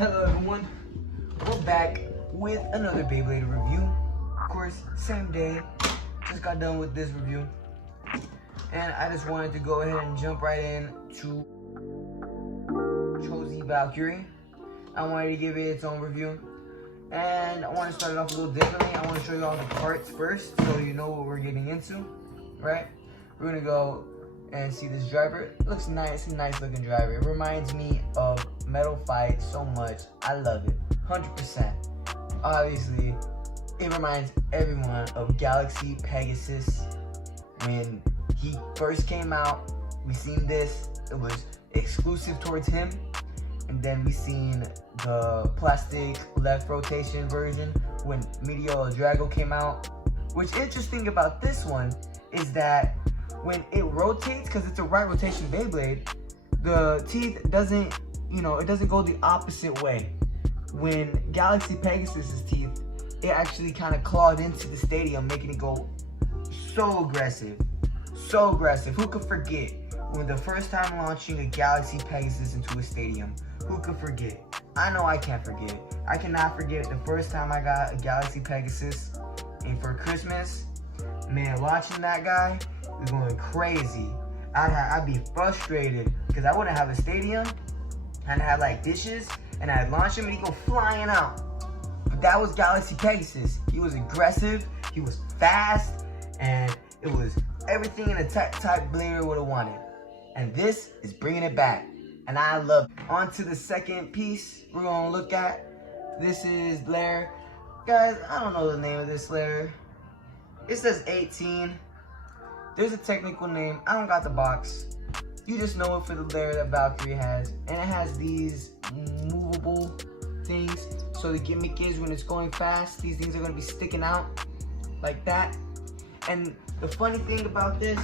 Hello everyone, we're back with another Beyblade review. Of course, same day, just got done with this review. And I just wanted to go ahead and jump right in to CHO-Z Valkyrie. I wanted to give it its own review. And I want to start it off a little differently. I want to show you all the parts first so you know what we're getting into, right? We're going to go and see this driver. It looks nice, a nice looking driver. It reminds me of Metal Fight so much. I love it, 100%. Obviously, it reminds everyone of Galaxy Pegasus. When he first came out, we seen this. It was exclusive towards him. And then we seen the plastic left rotation version when Meteor Drago came out. What's interesting about this one is that when it rotates, because it's a right rotation Beyblade, the teeth doesn't, it doesn't go the opposite way. When Galaxy Pegasus's teeth, it actually kind of clawed into the stadium, making it go so aggressive. So aggressive. Who could forget when the first time launching a Galaxy Pegasus into a stadium? Who could forget? I know I can't forget. I cannot forget the first time I got a Galaxy Pegasus, and for Christmas, man, launching that guy was going crazy. I'd be frustrated because I wouldn't have a stadium, and I had like dishes, and I'd launch him and he'd go flying out. But that was Galaxy Pegasus. He was aggressive, he was fast, and it was everything in a type Blader would have wanted. And this is bringing it back, and I love it. On to the second piece we're gonna look at. This is Lair. Guys, I don't know the name of this Lair. It says 18. There's a technical name. I don't got the box. You just know it for the Lair that Valkyrie has. And it has these movable things. So the gimmick is when it's going fast, these things are gonna be sticking out like that. And the funny thing about this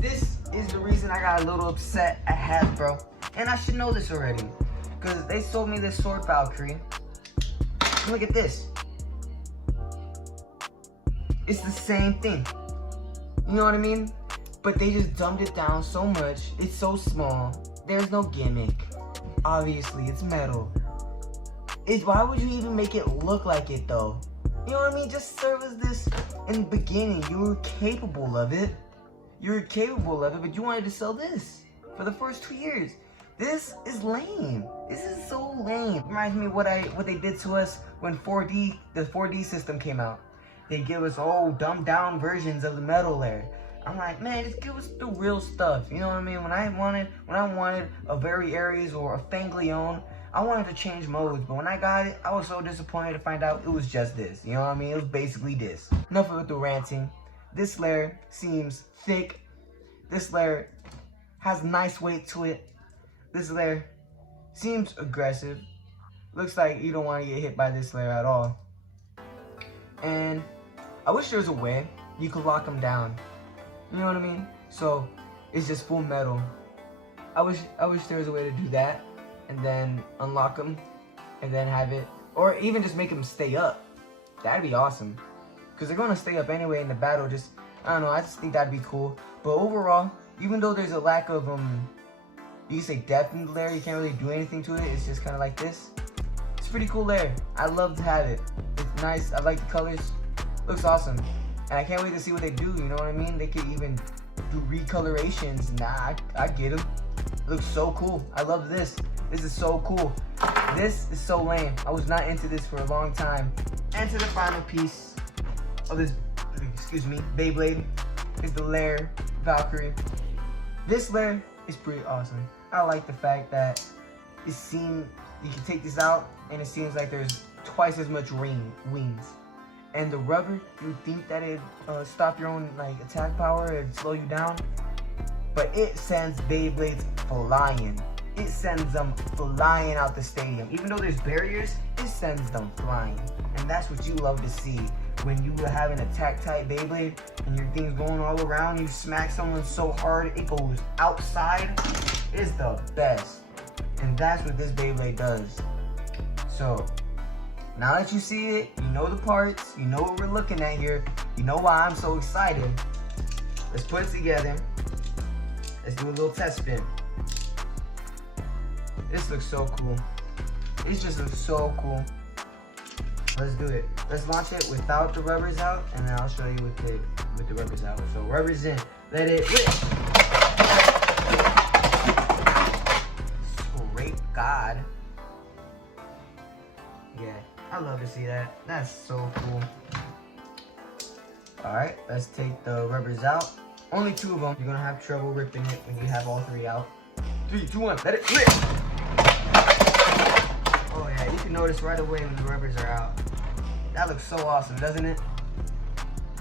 is the reason I got a little upset at Hasbro. And I should know this already, because they sold me this Sword Valkyrie. Look at this. It's the same thing. You know what I mean? But they just dumbed it down so much. It's so small. There's no gimmick. Obviously, it's metal. Why would you even make it look like it though? You know what I mean? Just serve as this in the beginning. You were capable of it. But you wanted to sell this for the first 2 years. This is lame. This is so lame. It reminds me of what they did to us when the 4D system came out. They give us dumbed down versions of the metal layer. I'm like, man, just give us the real stuff. You know what I mean? When I wanted a Very Aries or a Fanglione, I wanted to change modes, but when I got it, I was so disappointed to find out it was just this. You know what I mean? It was basically this. Enough of the ranting. This layer seems thick. This layer has nice weight to it. This layer seems aggressive. Looks like you don't want to get hit by this layer at all. And I wish there was a way you could lock them down. You know what I mean? So it's just full metal. I wish there was a way to do that, and then unlock them, and then have it, or even just make them stay up. That'd be awesome, because they're gonna stay up anyway in the battle. I don't know, I just think that'd be cool. But overall, even though there's a lack of you can say depth in the layer, you can't really do anything to it. It's just kind of like this. It's a pretty cool layer. I love to have it. It's nice. I like the colors. Looks awesome, and I can't wait to see what they do. You know what I mean? They could even do recolorations. Nah, I get them. It looks so cool. I love this. This is so cool. This is so lame. I was not into this for a long time. And to the final piece of this, Beyblade is the Lair Valkyrie. This lair is pretty awesome. I like the fact that you can take this out and it seems like there's twice as much wings. And the rubber, you would think that it'd stop your own attack power and slow you down, but it sends Beyblades flying. It sends them flying out the stadium. Even though there's barriers, it sends them flying. And that's what you love to see. When you have an attack type Beyblade and your thing's going all around, you smack someone so hard it goes outside. It's the best. And that's what this Beyblade does. So now that you see it, you know the parts, you know what we're looking at here, you know why I'm so excited. Let's put it together. Let's do a little test spin. This looks so cool. It just looks so cool. Let's do it. Let's launch it without the rubbers out, and then I'll show you with the rubbers out. So rubbers in. Let it rip. Scrape God. Yeah, I love to see that. That's so cool. Alright, let's take the rubbers out. Only 2 of them. You're gonna have trouble ripping it when you have all 3 out. 3, 2, 1, let it rip! Oh yeah, you can notice right away when the rubbers are out. That looks so awesome, doesn't it?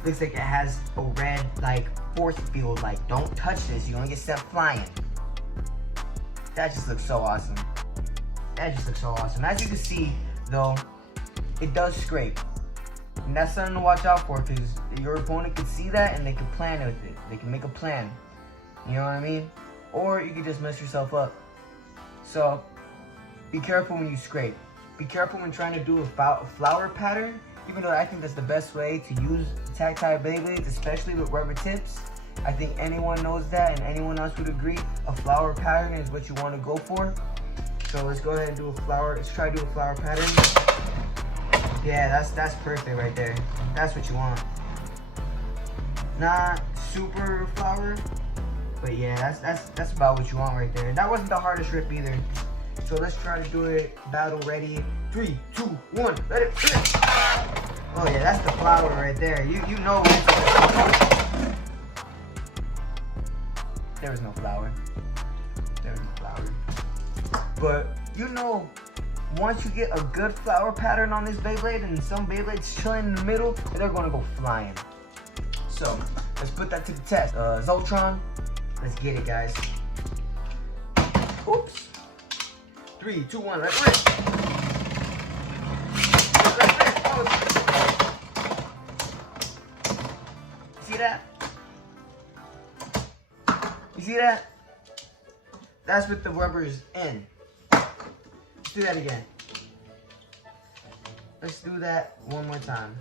Looks like it has a red, like, force field, like, don't touch this, you're gonna get sent flying. That just looks so awesome. That just looks so awesome. As you can see, though, it does scrape. And that's something to watch out for, because your opponent can see that and they can plan with it. They can make a plan. You know what I mean? Or you can just mess yourself up. So, be careful when you scrape. Be careful when trying to do a flower pattern, even though I think that's the best way to use tactile Beyblades, especially with rubber tips. I think anyone knows that, and anyone else would agree. A flower pattern is what you want to go for. So let's go ahead and do a flower. Let's try to do a flower pattern. Yeah, that's perfect right there. That's what you want. Not super flower, but yeah, that's about what you want right there. And that wasn't the hardest rip either. So let's try to do it. Battle ready. 3, 2, 1. Let it rip. Oh yeah, that's the flower right there. You know it. There was no flower. There was no flower. But you know, once you get a good flower pattern on this Beyblade and some Beyblades chilling in the middle, they're gonna go flying. So let's put that to the test. Zoltron, let's get it, guys. Oops. 3, 2, 1, let's rip. Let's rip. Oh. See that? You see that? That's with the rubbers in. Let's do that again. Let's do that one more time.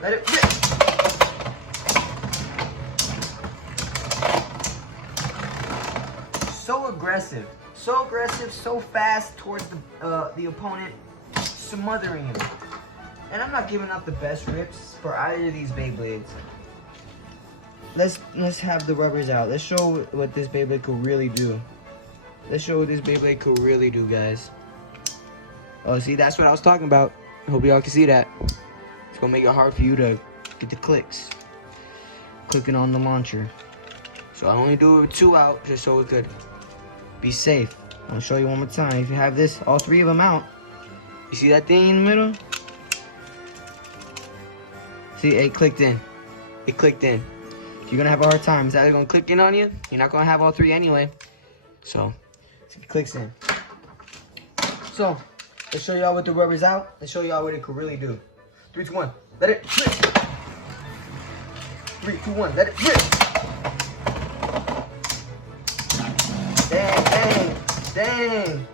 Let it rip. So aggressive, so fast towards the opponent, smothering him. And I'm not giving out the best rips for either of these Beyblades. Let's have the rubbers out. Let's show what this Beyblade could really do. Let's show what this Beyblade could really do, guys. Oh, see, that's what I was talking about. I hope y'all can see that. It's gonna make it hard for you to get the clicks. Clicking on the launcher. So I only do it with 2 out, just so it could be safe. I'll show you one more time. If you have this, all 3 of them out. You see that thing in the middle? See, it clicked in. It clicked in. You're gonna have a hard time. It's either gonna click in on you. You're not gonna have all 3 anyway. So it clicks in. So let's show y'all with the rubber's out. Let's show y'all what it could really do. 3, 2, 1. Let it rip. 3, 2, 1. Let it rip. Dang.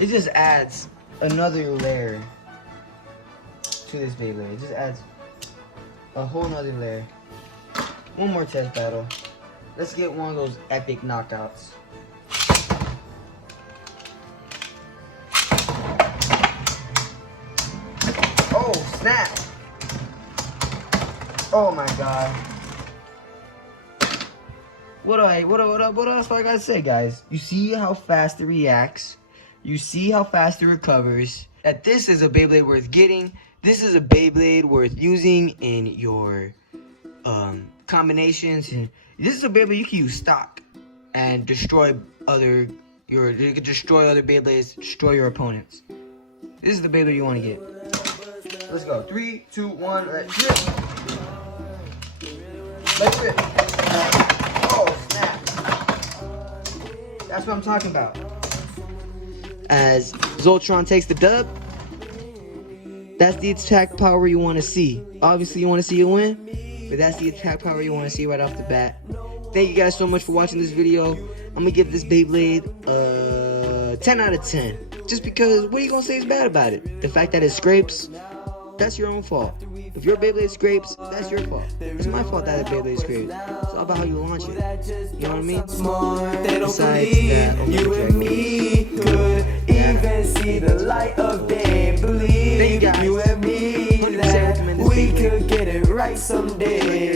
It just adds another layer to this Beyblade. It just adds a whole nother layer. One more test battle. Let's get one of those epic knockouts. Oh, snap. Oh my god. What else do I gotta say, guys? You see how fast it reacts. You see how fast it recovers. That this is a Beyblade worth getting. This is a Beyblade worth using in your combinations. And this is a Beyblade you can use stock and destroy other Beyblades, destroy your opponents. This is the Beyblade you want to get. Let's go. 3, 2, 1. Let's rip. Let's rip. Oh, snap. That's what I'm talking about. As Zoltron takes the dub, that's the attack power you want to see. Obviously, you want to see it win, but that's the attack power you want to see right off the bat. Thank you guys so much for watching this video. I'm going to give this Beyblade 10 out of 10. Just because, what are you going to say is bad about it? The fact that it scrapes? that's your own fault. If your Beyblade scrapes, that's your fault. It's my fault that the Beyblade scrapes. It's all about how you launch it. You know what I mean? Besides that, you and me could even see the light of day. Believe you and me that we could get it right someday.